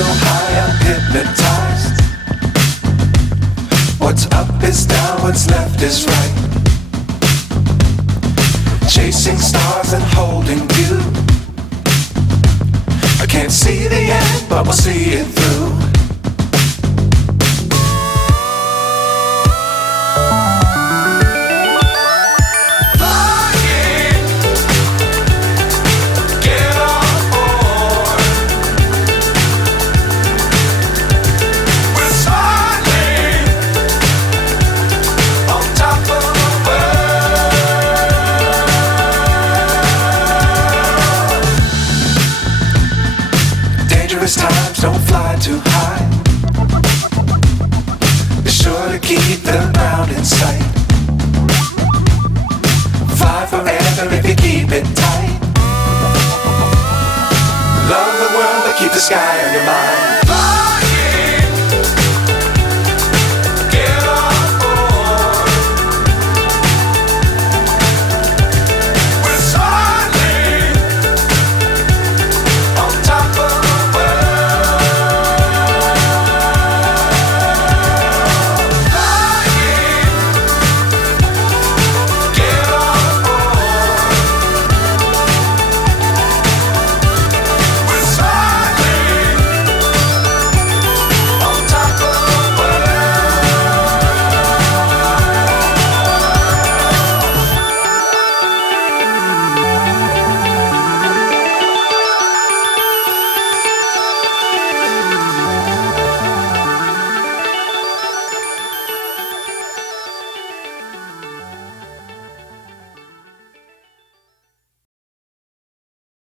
so high I'm hypnotized. What's up is down, what's left is right. Chasing stars and holding you. I can't see the end, but we'll see it through. Times don't fly too high. Be sure to keep the ground in sight. Fly forever if you keep it tight. Love the world but keep the sky on your mind.